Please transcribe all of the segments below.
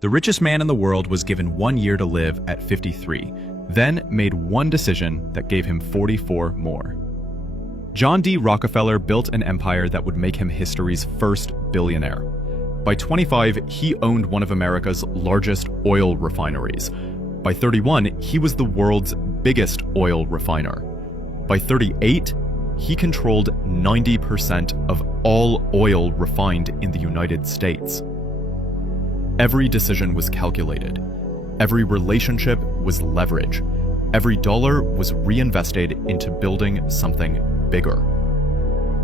The richest man in the world was given 1 year to live at 53, then made one decision that gave him 44 more. John D. Rockefeller built an empire that would make him history's first billionaire. By 25, he owned one of America's largest oil refineries. By 31, he was the world's biggest oil refiner. By 38, he controlled 90% of all oil refined in the United States. Every decision was calculated. Every relationship was leverage. Every dollar was reinvested into building something bigger.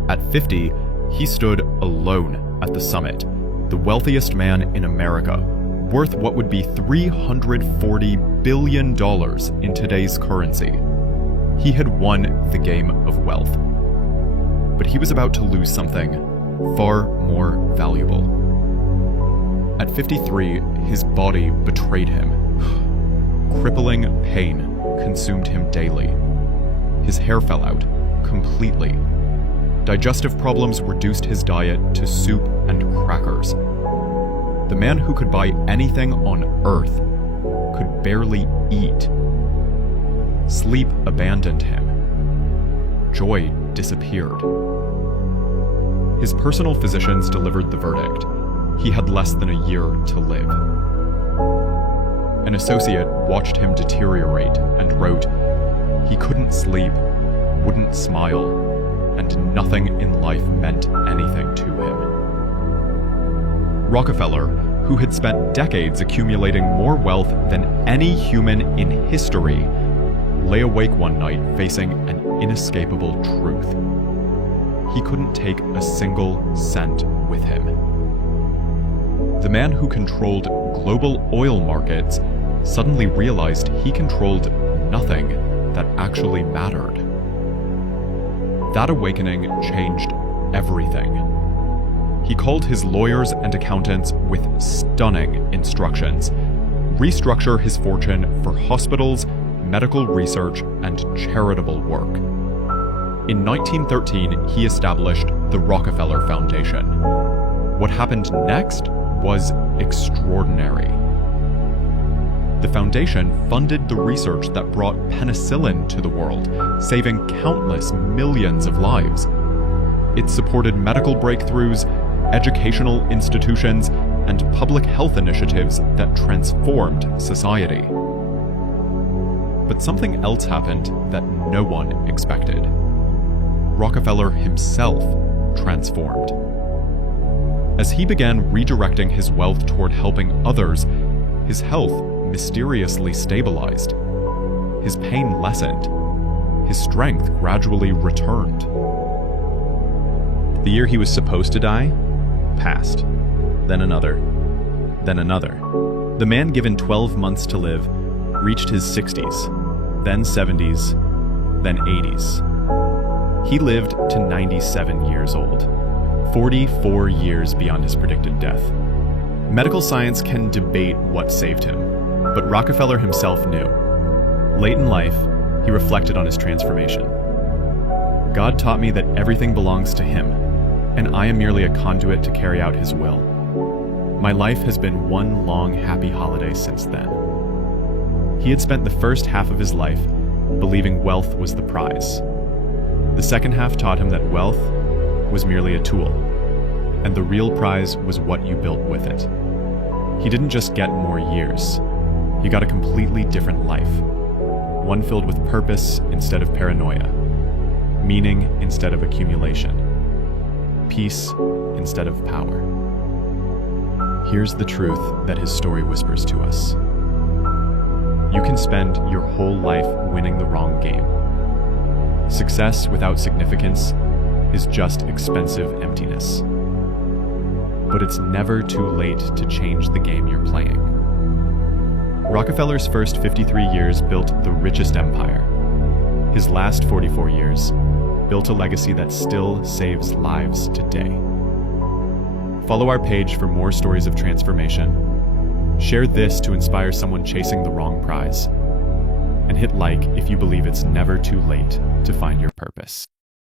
At 50, he stood alone at the summit, the wealthiest man in America, worth what would be $340 billion in today's currency. He had won the game of wealth. But he was about to lose something far more valuable. At 53, his body betrayed him. Crippling pain consumed him daily. His hair fell out completely. Digestive problems reduced his diet to soup and crackers. The man who could buy anything on earth could barely eat. Sleep abandoned him. Joy disappeared. His personal physicians delivered the verdict. He had less than a year to live. An associate watched him deteriorate and wrote, "He couldn't sleep, wouldn't smile, and nothing in life meant anything to him." Rockefeller, who had spent decades accumulating more wealth than any human in history, lay awake one night facing an inescapable truth. He couldn't take a single cent with him. The man who controlled global oil markets suddenly realized he controlled nothing that actually mattered. That awakening changed everything. He called his lawyers and accountants with stunning instructions: restructure his fortune for hospitals, medical research, and charitable work. In 1913, he established the Rockefeller Foundation. What happened next was extraordinary. The foundation funded the research that brought penicillin to the world, saving countless millions of lives. It supported medical breakthroughs, educational institutions, and public health initiatives that transformed society. But something else happened that no one expected. Rockefeller himself transformed. As he began redirecting his wealth toward helping others, his health mysteriously stabilized. His pain lessened. His strength gradually returned. The year he was supposed to die passed. Then another. Then another. The man given 12 months to live reached his 60s, then 70s, then 80s. He lived to 97 years old, 44 years beyond his predicted death. Medical science can debate what saved him, but Rockefeller himself knew. Late in life, he reflected on his transformation. God taught me that everything belongs to Him, and I am merely a conduit to carry out His will. My life has been one long happy holiday since then. He had spent the first half of his life believing wealth was the prize. The second half taught him that wealth was merely a tool, and the real prize was what you built with it. He didn't just get more years. He got a completely different life. One filled with purpose instead of paranoia, meaning instead of accumulation, peace instead of power. Here's the truth that his story whispers to us. You can spend your whole life winning the wrong game. Success without significance is just expensive emptiness. But it's never too late to change the game you're playing. Rockefeller's first 53 years built the richest empire. His last 44 years built a legacy that still saves lives today. Follow our page for more stories of transformation. Share this to inspire someone chasing the wrong prize. And hit like if you believe it's never too late to find your purpose.